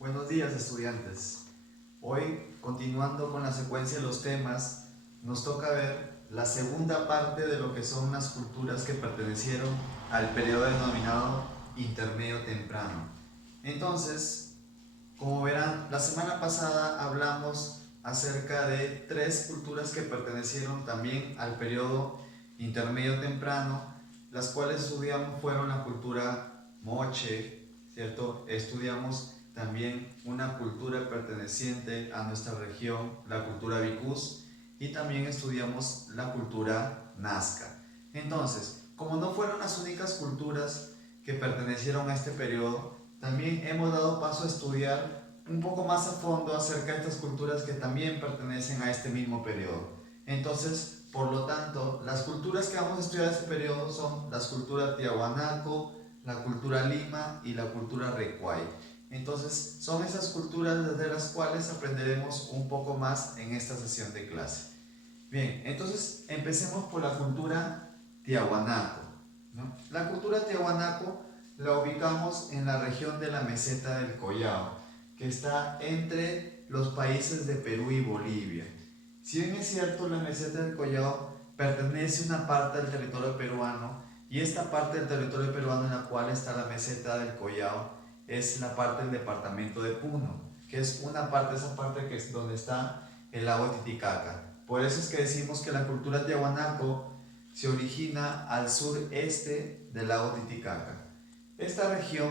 Buenos días, estudiantes. Hoy, continuando con la secuencia de los temas, nos toca ver la segunda parte de lo que son las culturas que pertenecieron al periodo denominado intermedio temprano. Entonces, como verán, la semana pasada hablamos acerca de tres culturas que pertenecieron también al periodo intermedio temprano, las cuales estudiamos fueron la cultura moche, ¿cierto? Estudiamos también una cultura perteneciente a nuestra región, la cultura Vicus, y también estudiamos la cultura Nazca. Entonces, como no fueron las únicas culturas que pertenecieron a este periodo, también hemos dado paso a estudiar un poco más a fondo acerca de estas culturas que también pertenecen a este mismo periodo. Entonces, por lo tanto, las culturas que vamos a estudiar en este periodo son las culturas Tiahuanaco, la cultura Lima y la cultura Recuay. Entonces, son esas culturas de las cuales aprenderemos un poco más en esta sesión de clase. Bien, entonces empecemos por la cultura Tiahuanaco, ¿no? La cultura Tiahuanaco la ubicamos en la región de la meseta del Collao, que está entre los países de Perú y Bolivia. Si bien es cierto, la meseta del Collao pertenece a una parte del territorio peruano, y esta parte del territorio peruano en la cual está la meseta del Collao es la parte del departamento de Puno, que es una parte, esa parte que es donde está el lago Titicaca. Por eso es que decimos que la cultura tiahuanaco se origina al sureste del lago Titicaca. Esta región,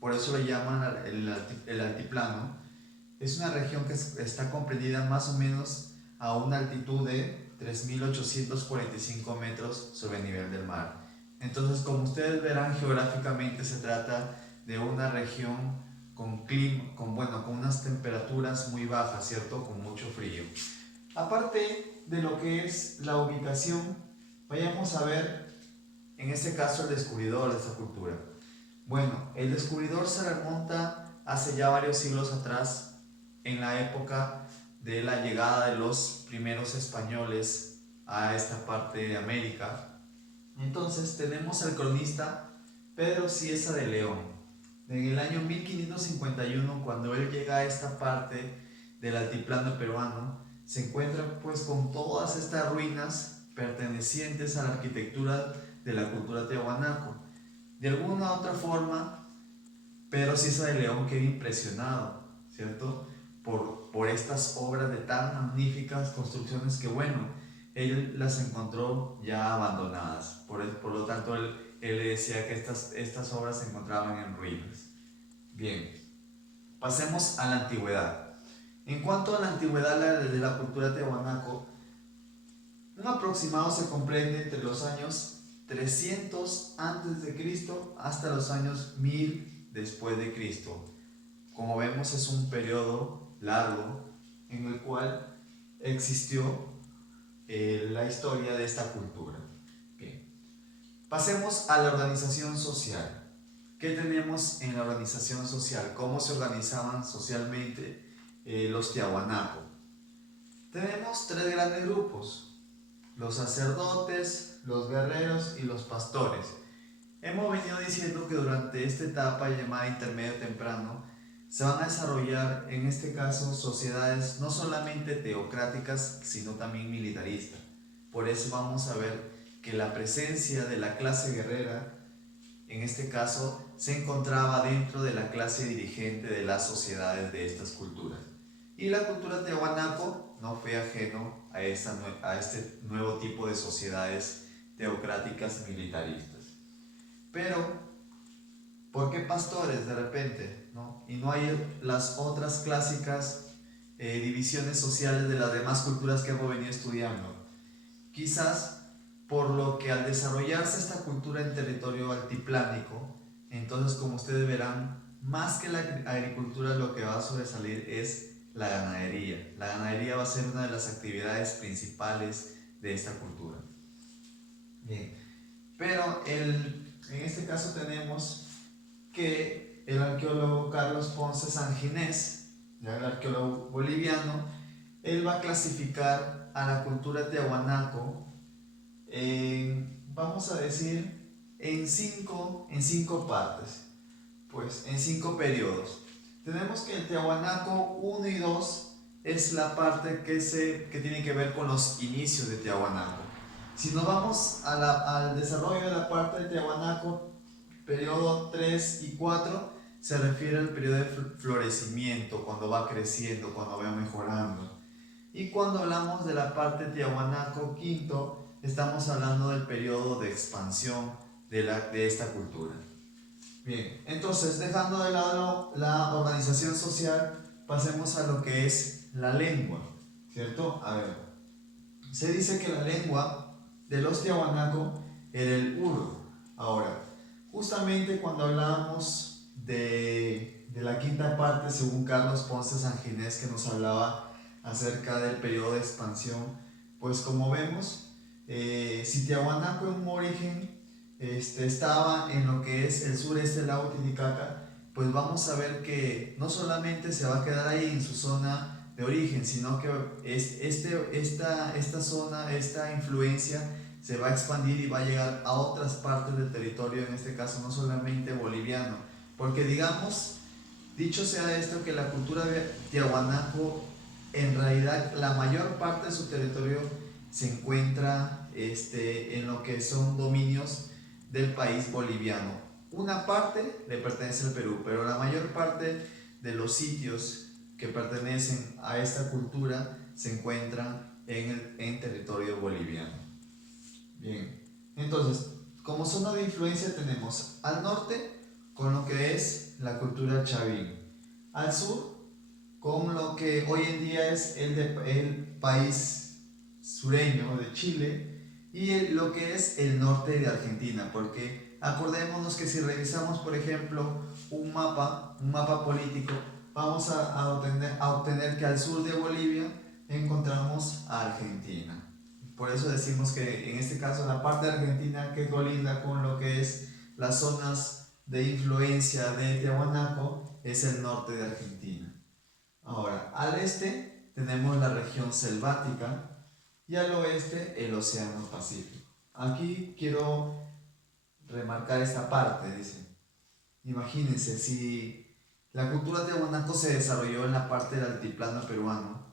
por eso le llaman el altiplano, es una región que está comprendida más o menos a una altitud de 3.845 metros sobre el nivel del mar. Entonces, como ustedes verán, geográficamente se trata de una región con clima, con unas temperaturas muy bajas, ¿cierto? Con mucho frío. Aparte de lo que es la ubicación, vayamos a ver, en este caso, el descubridor de esta cultura. Bueno, el descubridor se remonta hace ya varios siglos atrás, en la época de la llegada de los primeros españoles a esta parte de América. Entonces tenemos al cronista Pedro Cieza de León. En el año 1551, cuando él llega a esta parte del altiplano peruano, se encuentra pues con todas estas ruinas pertenecientes a la arquitectura de la cultura tiahuanaco. De alguna u otra forma, Pedro Cieza de León quedó impresionado, ¿cierto? Por estas obras de tan magníficas construcciones que, bueno, él las encontró ya abandonadas. Por lo tanto, él le decía que estas obras se encontraban en ruinas. Bien, pasemos a la antigüedad. En cuanto a la antigüedad de la cultura tiahuanaco, un aproximado se comprende entre los años 300 a.C. hasta los años 1000 después de Cristo. Como vemos, es un periodo largo en el cual existió la historia de esta cultura. Bien. Pasemos a la organización social. ¿Qué tenemos en la organización social? ¿Cómo se organizaban socialmente los tiahuanaco? Tenemos tres grandes grupos: los sacerdotes, los guerreros y los pastores. Hemos venido diciendo que durante esta etapa llamada intermedio temprano se van a desarrollar, en este caso, sociedades no solamente teocráticas, sino también militaristas. Por eso vamos a ver que la presencia de la clase guerrera, en este caso, se encontraba dentro de la clase dirigente de las sociedades de estas culturas. Y la cultura tiahuanaco no fue ajeno a este nuevo tipo de sociedades teocráticas militaristas. Pero, ¿por qué pastores de repente, ¿no? Y no hay las otras clásicas divisiones sociales de las demás culturas que hemos venido estudiando? Quizás por lo que al desarrollarse esta cultura en territorio altiplánico, entonces, como ustedes verán, más que la agricultura, lo que va a sobresalir es la ganadería. La ganadería va a ser una de las actividades principales de esta cultura. Bien, pero en este caso tenemos que el arqueólogo Carlos Ponce Sanginés, el arqueólogo boliviano, él va a clasificar a la cultura tiahuanaco vamos a decir, en cinco partes, pues en cinco periodos. Tenemos que el Tiahuanaco 1 y 2 es la parte que tiene que ver con los inicios de Tiahuanaco. Si nos vamos al desarrollo de la parte de Tiahuanaco, periodo 3 y 4 se refiere al periodo de florecimiento, cuando va creciendo, cuando va mejorando. Y cuando hablamos de la parte de Tiahuanaco quinto, estamos hablando del periodo de expansión de esta cultura. Bien, entonces dejando de lado la organización social, pasemos a lo que es la lengua, ¿cierto? A ver, se dice que la lengua de los Tiahuanaco era el Uro. Ahora, justamente cuando hablábamos de la quinta parte, según Carlos Ponce Sanginés, que nos hablaba acerca del periodo de expansión, pues como vemos, si Tiahuanaco en un origen estaba en lo que es el sureste del lago Titicaca, pues vamos a ver que no solamente se va a quedar ahí en su zona de origen, sino que esta zona, esta influencia se va a expandir y va a llegar a otras partes del territorio, en este caso no solamente boliviano, porque digamos, dicho sea esto, que la cultura de Tiahuanaco, en realidad la mayor parte de su territorio se encuentra en lo que son dominios del país boliviano. Una parte le pertenece al Perú, pero la mayor parte de los sitios que pertenecen a esta cultura se encuentran en territorio boliviano. Bien, entonces, como zona de influencia tenemos al norte con lo que es la cultura chavín, al sur con lo que hoy en día es el país sureño de Chile y lo que es el norte de Argentina, porque acordémonos que si revisamos, por ejemplo, un mapa político, vamos a obtener que al sur de Bolivia encontramos a Argentina. Por eso decimos que en este caso la parte de Argentina que colinda con lo que es las zonas de influencia de Tiahuanaco es el norte de Argentina. Ahora, al este tenemos la región selvática y al oeste el océano Pacífico. Aquí quiero remarcar esta parte, dice. Imagínense, si la cultura de Tiahuanaco se desarrolló en la parte del altiplano peruano,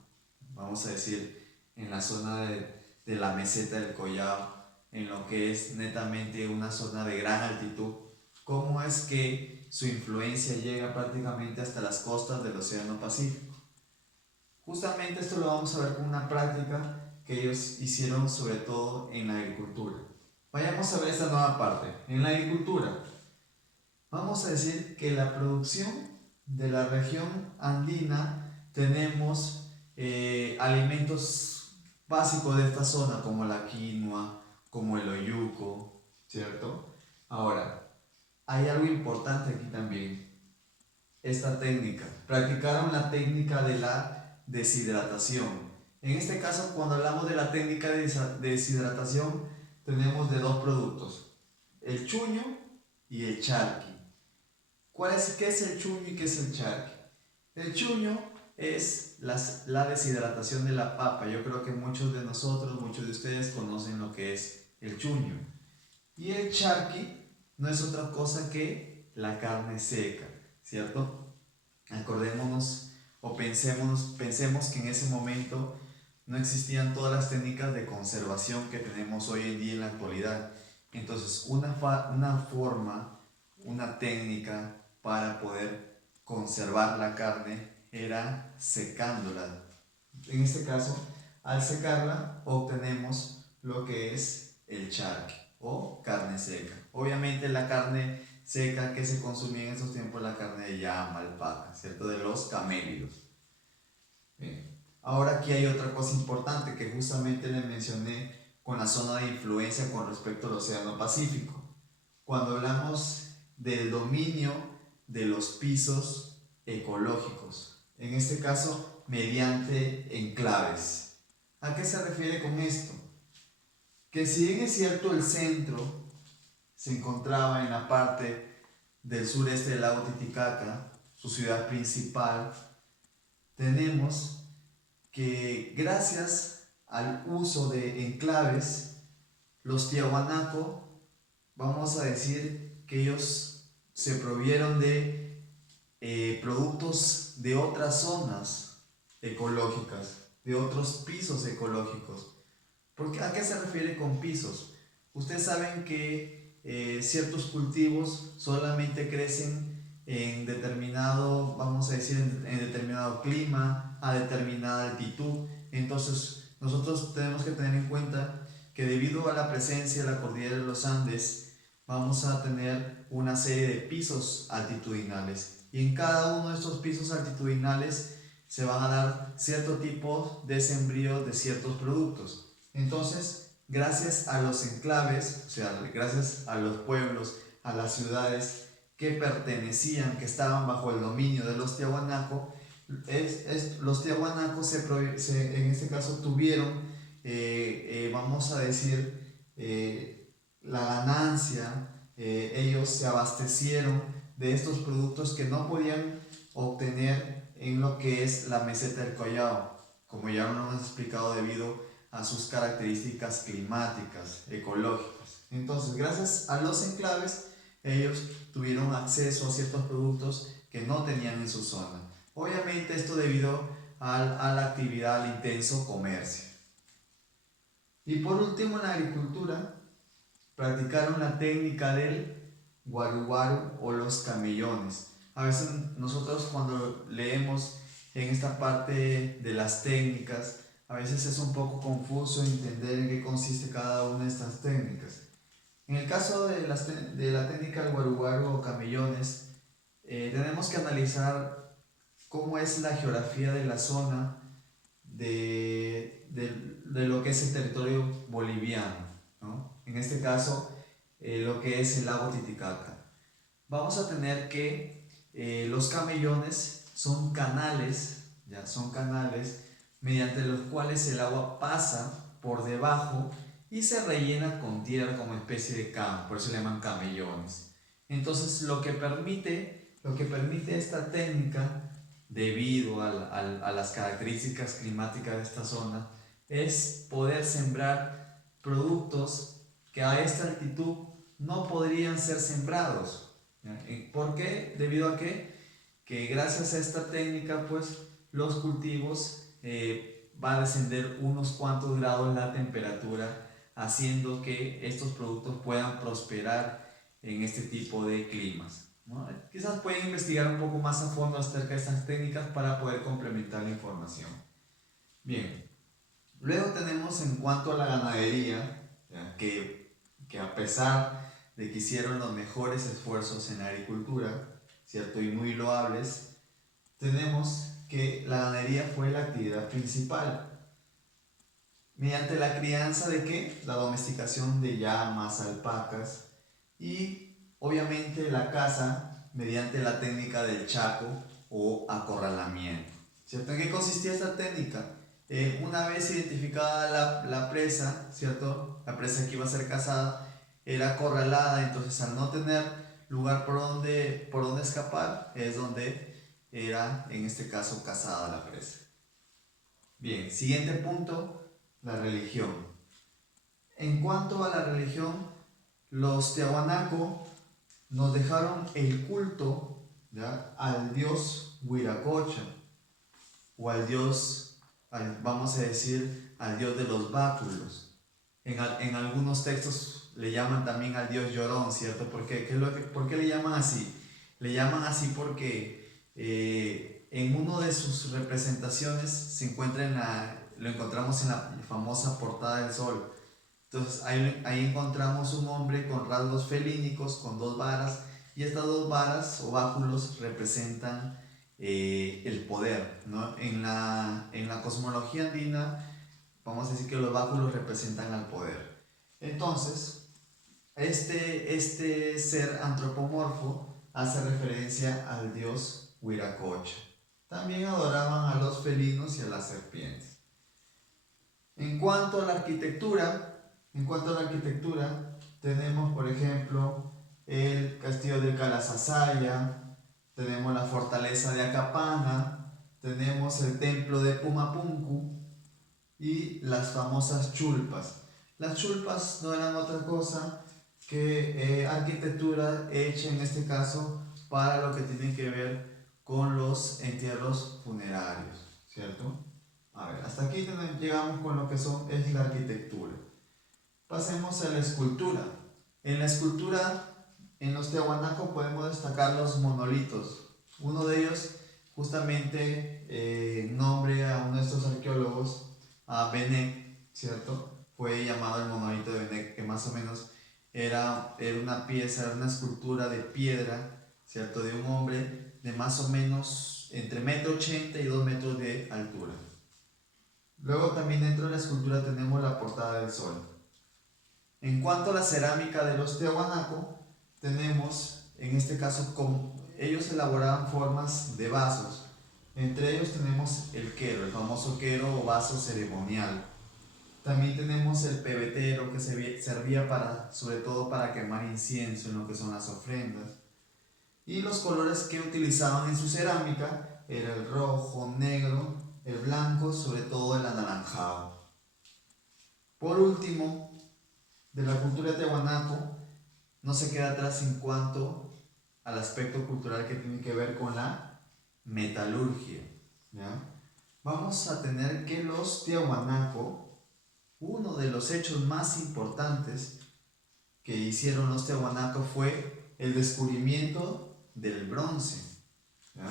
vamos a decir, en la zona de la meseta del Collao, en lo que es netamente una zona de gran altitud, ¿cómo es que su influencia llega prácticamente hasta las costas del océano Pacífico? Justamente esto lo vamos a ver con una práctica que ellos hicieron sobre todo en la agricultura. Vayamos a ver esta nueva parte. En la agricultura, vamos a decir que la producción de la región andina tenemos alimentos básicos de esta zona como la quinoa, como el oyuco, ¿cierto? Ahora, hay algo importante aquí también. Esta técnica. Practicaron la técnica de la deshidratación. En este caso, cuando hablamos de la técnica de deshidratación, tenemos de dos productos, el chuño y el charqui. ¿Qué es el chuño y qué es el charqui? El chuño es la deshidratación de la papa. Yo creo que muchos de nosotros, muchos de ustedes conocen lo que es el chuño. Y el charqui no es otra cosa que la carne seca, ¿cierto? Acordémonos o pensemos que en ese momento no existían todas las técnicas de conservación que tenemos hoy en día en la actualidad. Entonces, una forma, una técnica para poder conservar la carne era secándola. En este caso, al secarla, obtenemos lo que es el charqui o carne seca. Obviamente la carne seca que se consumía en esos tiempos, la carne de llama, alpaca, ¿cierto? De los camélidos. Bien. Ahora aquí hay otra cosa importante que justamente le mencioné con la zona de influencia con respecto al Océano Pacífico. Cuando hablamos del dominio de los pisos ecológicos, en este caso mediante enclaves. ¿A qué se refiere con esto? Que si bien es cierto el centro se encontraba en la parte del sureste del lago Titicaca, su ciudad principal, tenemos que gracias al uso de enclaves, los Tiahuanaco, vamos a decir que ellos se provieron de productos de otras zonas ecológicas, de otros pisos ecológicos. Porque, ¿a qué se refiere con pisos? Ustedes saben que ciertos cultivos solamente crecen en determinado, vamos a decir, en determinado clima, a determinada altitud. Entonces, nosotros tenemos que tener en cuenta que debido a la presencia de la cordillera de los Andes, vamos a tener una serie de pisos altitudinales. Y en cada uno de estos pisos altitudinales se van a dar cierto tipo de sembrío de ciertos productos. Entonces, gracias a los enclaves, o sea, gracias a los pueblos, a las ciudades que pertenecían, que estaban bajo el dominio de los Tiahuanaco, los Tiahuanacos en este caso tuvieron, vamos a decir, la ganancia, ellos se abastecieron de estos productos que no podían obtener en lo que es la meseta del Collao, como ya nos hemos explicado debido a sus características climáticas, ecológicas. Entonces, gracias a los enclaves, ellos tuvieron acceso a ciertos productos que no tenían en su zona. Obviamente esto debido a la actividad, al intenso comercio. Y por último, en la agricultura, practicaron la técnica del guaru o los camellones. A veces nosotros cuando leemos en esta parte de las técnicas, a veces es un poco confuso entender en qué consiste cada una de estas técnicas. En el caso de la técnica del guaru o camellones, tenemos que analizar cómo es la geografía de la zona de lo que es el territorio boliviano, ¿no? En este caso, lo que es el lago Titicaca. Vamos a tener que los camellones son canales, ya son canales mediante los cuales el agua pasa por debajo y se rellena con tierra como especie de campo, por eso le llaman camellones. Entonces lo que permite esta técnica, debido a las características climáticas de esta zona, es poder sembrar productos que a esta altitud no podrían ser sembrados. ¿Por qué? Debido a que gracias a esta técnica, pues los cultivos va a descender unos cuantos grados la temperatura, haciendo que estos productos puedan prosperar en este tipo de climas, ¿no? Quizás pueden investigar un poco más a fondo acerca de estas técnicas para poder complementar la información. Bien, luego tenemos en cuanto a la ganadería, que a pesar de que hicieron los mejores esfuerzos en la agricultura, ¿cierto? Y muy loables, tenemos que la ganadería fue la actividad principal. Mediante la crianza de ¿qué? La domesticación de llamas, alpacas y obviamente la caza mediante la técnica del chaco o acorralamiento. ¿Cierto? ¿En qué consistía esta técnica? Una vez identificada la presa, ¿cierto? La presa que iba a ser cazada era acorralada, entonces al no tener lugar por donde escapar es donde era en este caso cazada la presa. Bien, siguiente punto, la religión. En cuanto a la religión, los Tiahuanaco nos dejaron el culto, ¿ya?, al dios Huiracocha o al dios, vamos a decir, al dios de los báculos. En algunos textos le llaman también al dios Llorón, ¿cierto? ¿Por qué le llaman así? Le llaman así porque en una de sus representaciones lo encontramos en la famosa Portada del Sol. Entonces ahí encontramos un hombre con rasgos felínicos, con dos varas, y estas dos varas o báculos representan el poder, ¿no? En la cosmología andina, vamos a decir que los báculos representan al poder. Entonces, este ser antropomorfo hace referencia al dios Huiracocha. También adoraban a los felinos y a las serpientes. En cuanto a la arquitectura, tenemos, por ejemplo, el castillo de Calasasaya, tenemos la fortaleza de Acapana, tenemos el templo de Pumapunku y las famosas chulpas. Las chulpas no eran otra cosa que arquitectura hecha en este caso para lo que tiene que ver con los entierros funerarios, ¿cierto? A ver, hasta aquí llegamos con lo que es la arquitectura. Pasemos a la escultura. En la escultura, en los Tiahuanaco podemos destacar los monolitos. Uno de ellos, justamente, nombre a uno de estos arqueólogos, a Benek, ¿cierto? Fue llamado el monolito de Benek, que más o menos era una pieza, era una escultura de piedra, ¿cierto? De un hombre de más o menos entre 1,80 m y 2 metros de altura. Luego también dentro de la escultura tenemos la portada del sol. En cuanto a la cerámica de los Tiahuanaco, tenemos, en este caso, ellos elaboraban formas de vasos. Entre ellos tenemos el quero, el famoso quero o vaso ceremonial. También tenemos el pebetero, que servía sobre todo para quemar incienso en lo que son las ofrendas. Y los colores que utilizaban en su cerámica era el rojo, negro, el blanco, sobre todo el anaranjado. Por último, de la cultura tiahuanaco no se queda atrás en cuanto al aspecto cultural que tiene que ver con la metalurgia, ¿ya? Vamos a tener que los tiahuanaco, uno de los hechos más importantes que hicieron los tiahuanaco fue el descubrimiento del bronce, ¿ya?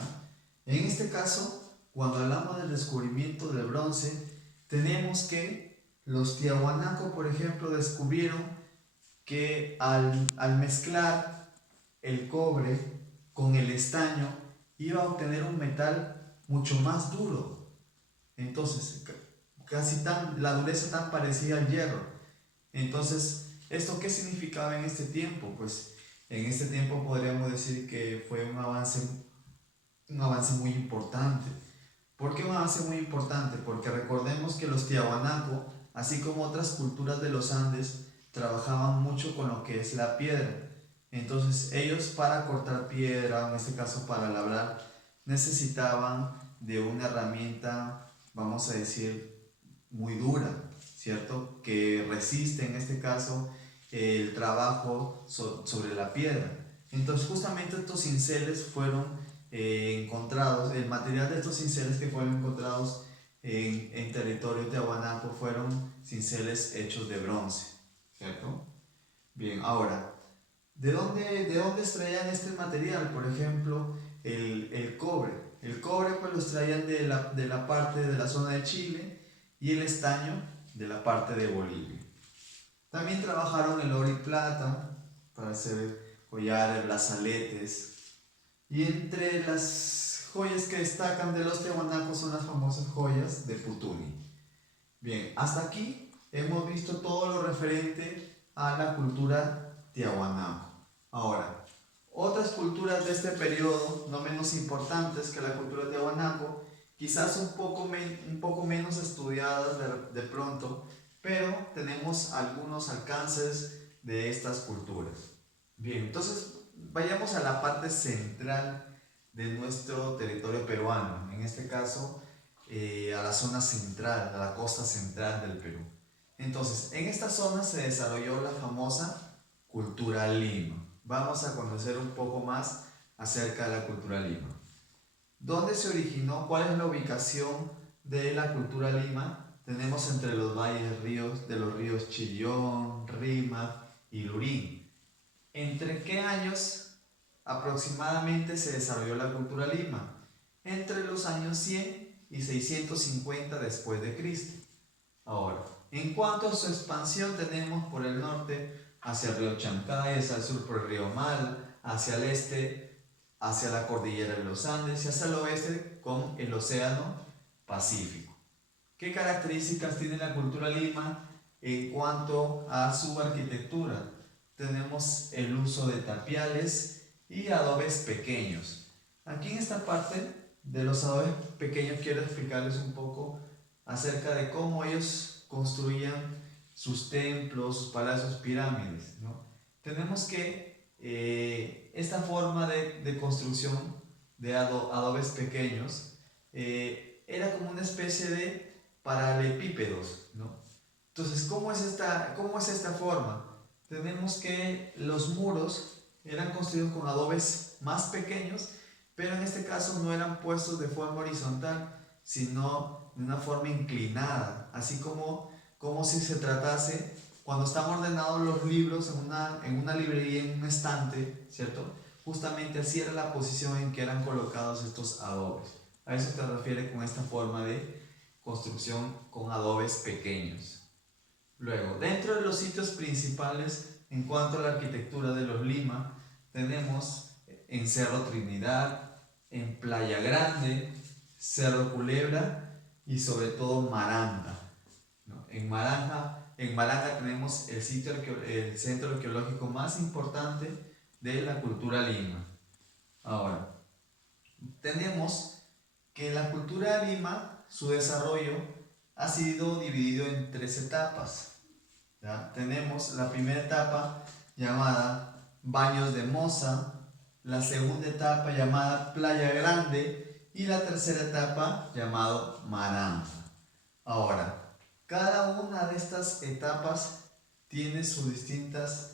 En este caso, cuando hablamos del descubrimiento del bronce, tenemos que los tiahuanaco, por ejemplo, descubrieron que al mezclar el cobre con el estaño iba a obtener un metal mucho más duro. Entonces, la dureza tan parecida al hierro. Entonces, ¿esto qué significaba en este tiempo? Pues en este tiempo podríamos decir que fue un avance muy importante. ¿Por qué un avance muy importante? Porque recordemos que los tiahuanaco, así como otras culturas de los Andes, trabajaban mucho con lo que es la piedra. Entonces ellos, para cortar piedra, en este caso para labrar, necesitaban de una herramienta, vamos a decir, muy dura, ¿cierto? Que resiste en este caso el trabajo sobre la piedra. Entonces justamente estos cinceles fueron encontrados, el material de estos cinceles que fueron encontrados en territorio tiahuanaco fueron cinceles hechos de bronce, ¿cierto? Bien, ahora, ¿de dónde extraían este material? Por ejemplo, el cobre. El cobre pues lo extraían de la parte de la zona de Chile y el estaño de la parte de Bolivia. También trabajaron el oro y plata para hacer collares, brazaletes. Y entre las joyas que destacan de los tiahuanacos son las famosas joyas de Putuni. Bien, hasta aquí hemos visto todo lo referente a la cultura tiahuanaco. Ahora, otras culturas de este periodo, no menos importantes que la cultura tiahuanaco, quizás un poco menos estudiadas de pronto, pero tenemos algunos alcances de estas culturas. Bien, entonces vayamos a la parte central de nuestro territorio peruano, en este caso a la zona central, a la costa central del Perú. Entonces, en esta zona se desarrolló la famosa cultura Lima. Vamos a conocer un poco más acerca de la cultura Lima. ¿Dónde se originó? ¿Cuál es la ubicación de la cultura Lima? Tenemos entre los valles de los ríos Chillón, Rímac y Lurín. ¿Entre qué años aproximadamente se desarrolló la cultura Lima? Entre los años 100 y 650 después de Cristo. Ahora, en cuanto a su expansión, tenemos por el norte hacia el río Chancay, hacia el sur por el río Mal, hacia el este hacia la cordillera de los Andes y hacia el oeste con el océano Pacífico. ¿Qué características tiene la cultura Lima en cuanto a su arquitectura? Tenemos el uso de tapiales y adobes pequeños. Aquí en esta parte de los adobes pequeños quiero explicarles un poco acerca de cómo ellos construían sus templos, sus palacios, pirámides, ¿no? Tenemos que esta forma de construcción de adobes pequeños era como una especie de paralelepípedos, ¿no? Entonces, ¿cómo es esta forma? Tenemos que los muros eran construidos con adobes más pequeños pero en este caso no eran puestos de forma horizontal, sino de una forma inclinada, así como si se tratase, cuando están ordenados los libros en una librería, en un estante, ¿cierto? Justamente así era la posición en que eran colocados estos adobes. A eso te refiere con esta forma de construcción con adobes pequeños. Luego, dentro de los sitios principales en cuanto a la arquitectura de los Lima, tenemos en Cerro Trinidad, en Playa Grande, Cerro Culebra y sobre todo Maranga, ¿no? En Maranga tenemos el centro arqueológico más importante de la cultura Lima. Ahora, tenemos que la cultura Lima, su desarrollo ha sido dividido en tres etapas. ¿Ya? Tenemos la primera etapa llamada Baños de Moza, la segunda etapa llamada Playa Grande y la tercera etapa llamado Maranga. Ahora, cada una de estas etapas tiene sus distintas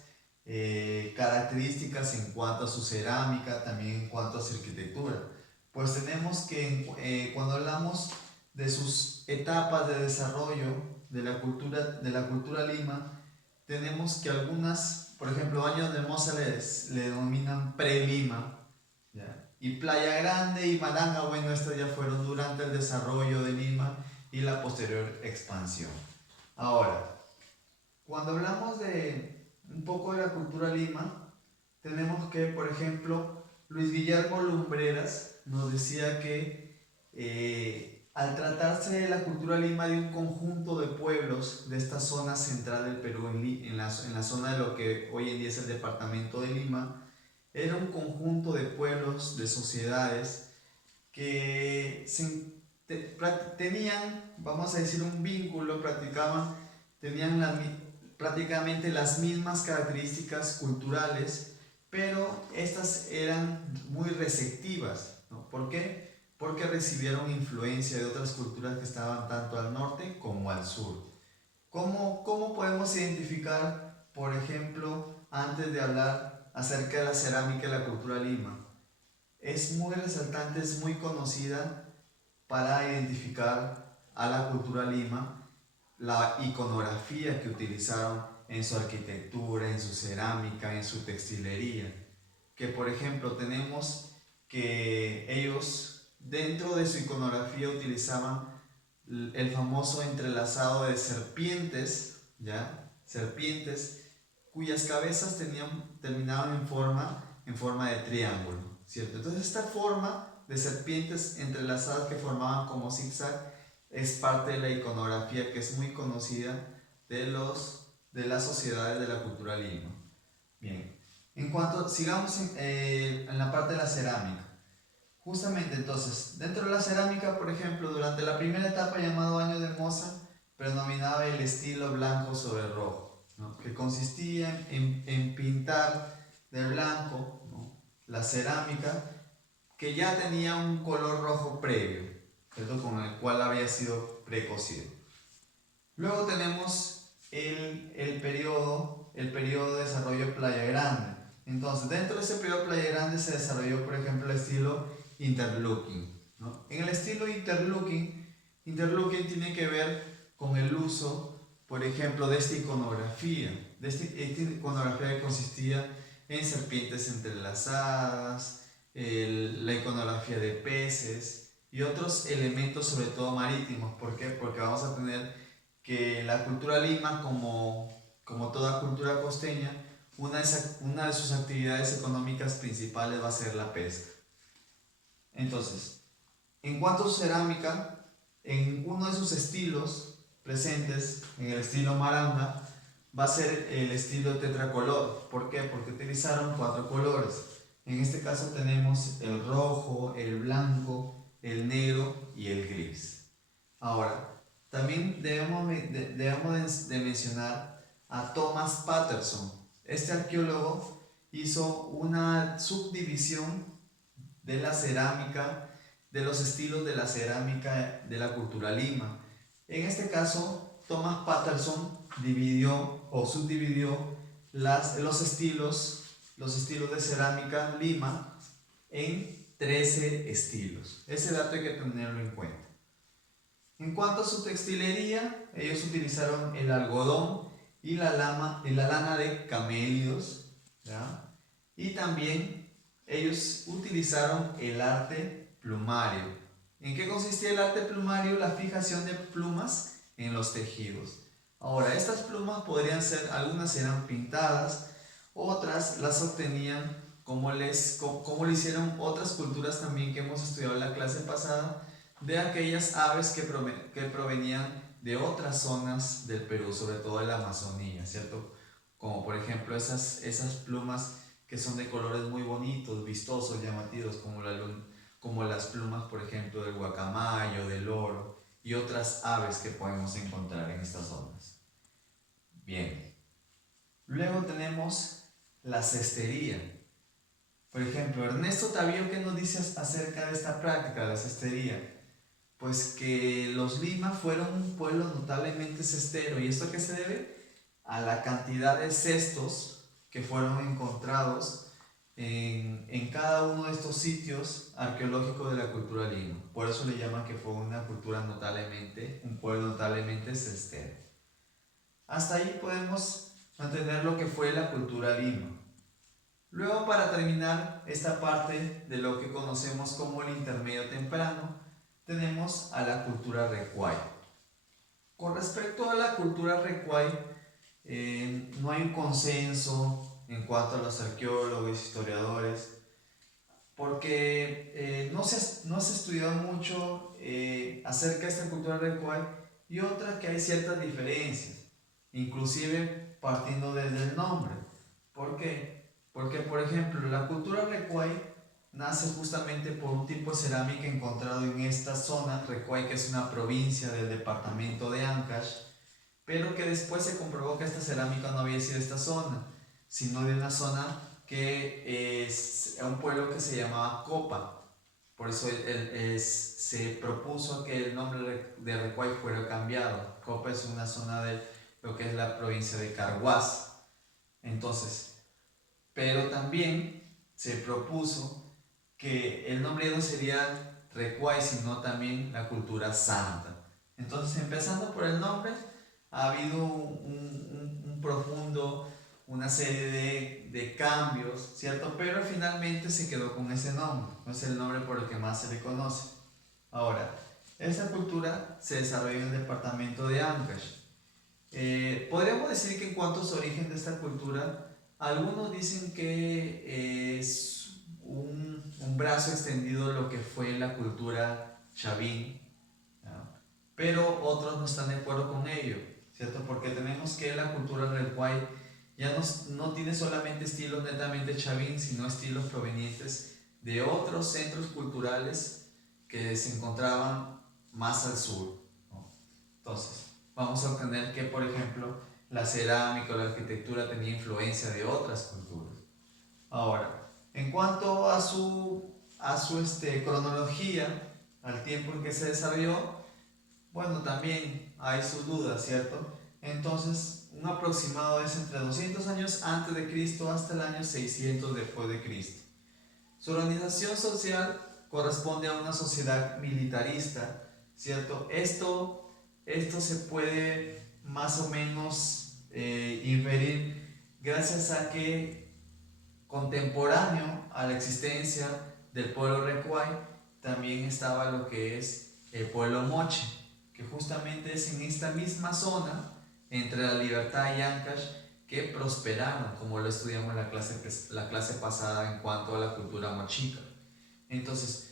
características en cuanto a su cerámica, también en cuanto a su arquitectura. Pues tenemos que cuando hablamos de sus etapas de desarrollo de la cultura Lima, tenemos que algunas, por ejemplo, Baños de Moza le denominan pre-Lima, ¿ya? Y Playa Grande y Maranga, bueno, estas ya fueron durante el desarrollo de Lima y la posterior expansión. Ahora, cuando hablamos de un poco de la cultura Lima, tenemos que, por ejemplo, Luis Guillermo Lumbreras nos decía que al tratarse de la cultura Lima de un conjunto de pueblos de esta zona central del Perú, en la zona de lo que hoy en día es el departamento de Lima, era un conjunto de pueblos, de sociedades que tenían, vamos a decir, un vínculo, tenían prácticamente las mismas características culturales, pero estas eran muy receptivas, ¿no? ¿Por qué? Porque recibieron influencia de otras culturas que estaban tanto al norte como al sur. ¿Cómo podemos identificar, por ejemplo, antes de hablar acerca de la cerámica y la cultura Lima? Es muy resaltante, es muy conocida para identificar a la cultura Lima, la iconografía que utilizaron en su arquitectura, en su cerámica, en su textilería. Que por ejemplo tenemos que ellos dentro de su iconografía utilizaban el famoso entrelazado de serpientes, ¿ya? Serpientes cuyas cabezas terminaban en forma de triángulo, ¿cierto? Entonces esta forma de serpientes entrelazadas que formaban como zigzag es parte de la iconografía que es muy conocida de las sociedades de la cultura Lima. Bien, sigamos en la parte de la cerámica. Justamente entonces, dentro de la cerámica, por ejemplo, durante la primera etapa llamada Baño de Moza, predominaba el estilo blanco sobre rojo, ¿no? Que consistía en pintar de blanco, ¿no?, la cerámica, que ya tenía un color rojo previo, ¿cierto?, con el cual había sido precocido. Luego tenemos el periodo de desarrollo Playa Grande. Entonces, dentro de ese periodo Playa Grande se desarrolló, por ejemplo, el estilo interlocking, ¿no? En el estilo interlocking tiene que ver con el uso, por ejemplo, de esta iconografía que consistía en serpientes entrelazadas, la iconografía de peces y otros elementos, sobre todo marítimos. ¿Por qué? Porque vamos a tener que la cultura Lima, como toda cultura costeña, una de sus actividades económicas principales va a ser la pesca. Entonces, en cuanto a su cerámica, en uno de sus estilos presentes, en el estilo Maranga, va a ser el estilo tetracolor. ¿Por qué? Porque utilizaron 4 colores. En este caso tenemos el rojo, el blanco, el negro y el gris. Ahora, también debemos de mencionar a Thomas Patterson. Este arqueólogo hizo una subdivisión de la cerámica, de los estilos de la cerámica de la cultura Lima. En este caso, Thomas Patterson dividió o subdividió los estilos de cerámica Lima en 13 estilos. Ese dato hay que tenerlo en cuenta. En cuanto a su textilería, ellos utilizaron el algodón y la lana de camélidos, ¿ya? Y también ellos utilizaron el arte plumario. ¿En qué consistía el arte plumario? La fijación de plumas en los tejidos. Ahora, estas plumas podrían ser, algunas eran pintadas, otras las obtenían como lo hicieron otras culturas también que hemos estudiado en la clase pasada, de aquellas aves que provenían de otras zonas del Perú, sobre todo de la Amazonía, ¿cierto? Como por ejemplo esas plumas que son de colores muy bonitos, vistosos, llamativos, como las plumas, por ejemplo, del guacamayo, del loro y otras aves que podemos encontrar en estas zonas. Bien. Luego tenemos la cestería. Por ejemplo, Ernesto Tavío, ¿qué nos dice acerca de esta práctica, la cestería? Pues que los Lima fueron un pueblo notablemente cestero. ¿Y esto a qué se debe? A la cantidad de cestos que fueron encontrados en cada uno de estos sitios arqueológicos de la cultura Lima. Por eso le llaman que fue una cultura un pueblo notablemente cestero. Hasta ahí podemos entender lo que fue la cultura Lima. Luego, para terminar esta parte de lo que conocemos como el intermedio temprano, tenemos a la cultura Recuay. Con respecto a la cultura Recuay, no hay un consenso en cuanto a los arqueólogos, historiadores, porque no se ha estudiado mucho acerca de esta cultura Recuay, y otra que hay ciertas diferencias, inclusive partiendo desde el nombre. ¿Por qué? Porque, por ejemplo, la cultura Recuay nace justamente por un tipo de cerámica encontrado en esta zona, Recuay, que es una provincia del departamento de Ancash, pero que después se comprobó que esta cerámica no había sido de esta zona, sino de una zona que es un pueblo que se llamaba Copa. Por eso se propuso que el nombre de Recuay fuera cambiado. Copa es una zona de lo que es la provincia de Carhuaz. Entonces, pero también se propuso que el nombre no sería Recuay, sino también la cultura santa. Entonces, empezando por el nombre, ha habido un profundo, una serie de cambios, ¿cierto? Pero finalmente se quedó con ese nombre, no es el nombre por el que más se le conoce. Ahora, esta cultura se desarrolló en el departamento de Ancash. Podríamos decir que en cuanto a su origen de esta cultura, algunos dicen que es un brazo extendido de lo que fue la cultura chavín, ¿no? Pero otros no están de acuerdo con ello, ¿cierto? Porque tenemos que la cultura Recuay ya no tiene solamente estilos netamente chavín, sino estilos provenientes de otros centros culturales que se encontraban más al sur, ¿no? Entonces, vamos a obtener que, por ejemplo, la cerámica o la arquitectura tenía influencia de otras culturas. Ahora, en cuanto a su cronología, al tiempo en que se desarrolló, bueno, también hay sus dudas, ¿cierto? Entonces, un aproximado es entre 200 años antes de Cristo hasta el año 600 después de Cristo. Su organización social corresponde a una sociedad militarista, ¿cierto? Esto se puede más o menos inferir gracias a que contemporáneo a la existencia del pueblo Recuay también estaba lo que es el pueblo Moche, que justamente es en esta misma zona entre La Libertad y Ancash que prosperaron, como lo estudiamos en la clase pasada en cuanto a la cultura mochica. Entonces,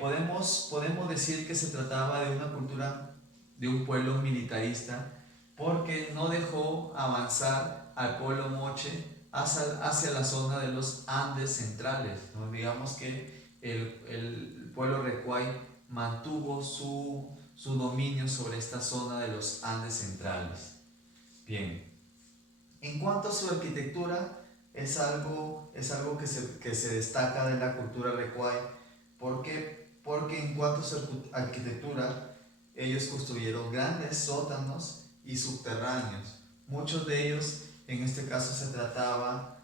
podemos decir que se trataba de una cultura de un pueblo militarista porque no dejó avanzar al pueblo moche hacia la zona de los Andes centrales, ¿no? Digamos que el pueblo Recuay mantuvo su dominio sobre esta zona de los Andes centrales. Bien, en cuanto a su arquitectura, es algo que se destaca de la cultura Recuay. ¿Por qué? Porque en cuanto a su arquitectura, ellos construyeron grandes sótanos y subterráneos. Muchos de ellos, en este caso, se trataba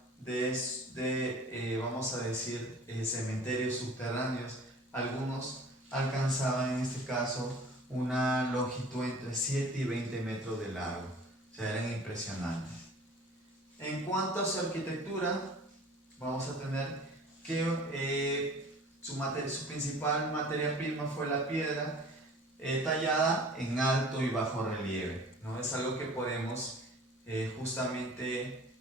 vamos a decir, cementerios subterráneos. Algunos alcanzaban en este caso una longitud entre 7 y 20 metros de largo, o sea, eran impresionantes. En cuanto a su arquitectura, vamos a tener que su principal materia prima fue la piedra tallada en alto y bajo relieve, ¿no? Es algo que podemos justamente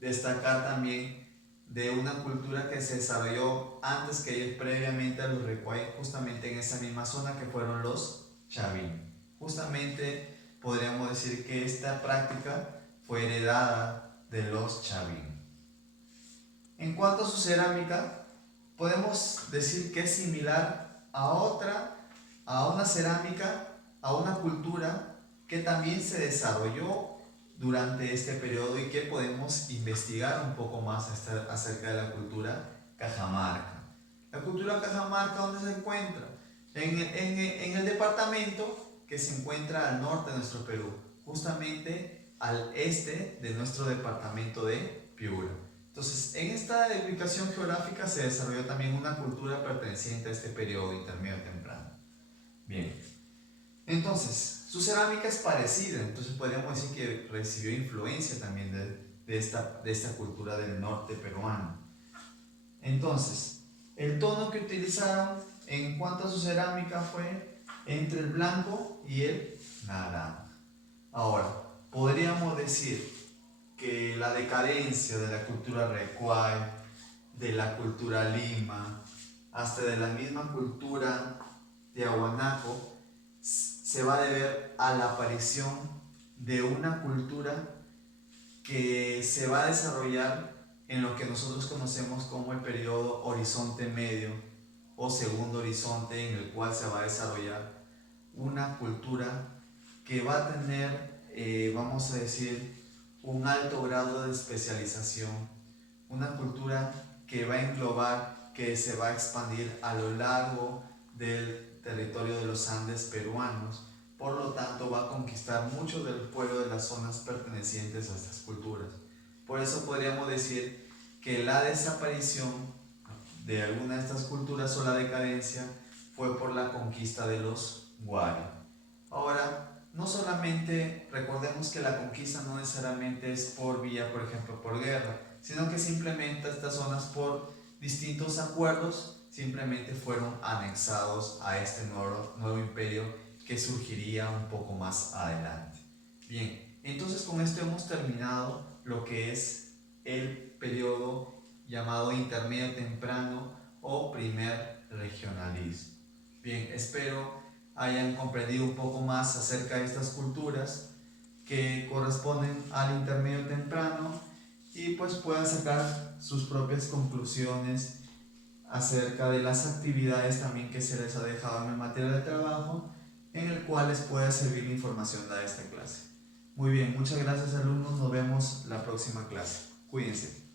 destacar también de una cultura que se desarrolló antes que ellos, previamente a los Recuay, justamente en esa misma zona, que fueron los Chavín. Justamente podríamos decir que esta práctica fue heredada de los Chavín. En cuanto a su cerámica, podemos decir que es similar a una cerámica, a una cultura que también se desarrolló durante este periodo y que podemos investigar un poco más acerca de la cultura cajamarca. La cultura cajamarca, ¿dónde se encuentra? En el departamento que se encuentra al norte de nuestro Perú, justamente al este de nuestro departamento de Piura. Entonces, en esta ubicación geográfica se desarrolló también una cultura perteneciente a este periodo intermedio temprano. Bien, entonces, su cerámica es parecida, entonces podríamos decir que recibió influencia también de esta cultura del norte peruano. Entonces, el tono que utilizaron en cuanto a su cerámica fue entre el blanco y el naranja. Ahora, podríamos decir que la decadencia de la cultura Recuay, de la cultura Lima, hasta de la misma cultura de Ahuanaco, se va a deber a la aparición de una cultura que se va a desarrollar en lo que nosotros conocemos como el periodo Horizonte Medio o Segundo Horizonte, en el cual se va a desarrollar una cultura que va a tener, vamos a decir, un alto grado de especialización, una cultura que va a englobar, que se va a expandir a lo largo del territorio de los Andes peruanos, por lo tanto va a conquistar mucho del pueblo de las zonas pertenecientes a estas culturas. Por eso podríamos decir que la desaparición de alguna de estas culturas o la decadencia fue por la conquista de los Wari. Ahora, no solamente recordemos que la conquista no necesariamente es por vía, por ejemplo, por guerra, sino que simplemente estas zonas, por distintos acuerdos, simplemente fueron anexados a este nuevo imperio que surgiría un poco más adelante. Bien, entonces con esto hemos terminado lo que es el periodo llamado intermedio temprano o primer regionalismo. Bien, espero hayan comprendido un poco más acerca de estas culturas que corresponden al intermedio temprano y pues puedan sacar sus propias conclusiones acerca de las actividades también que se les ha dejado en el material de trabajo, en el cual les puede servir la información de esta clase. Muy bien, muchas gracias alumnos, nos vemos la próxima clase. Cuídense.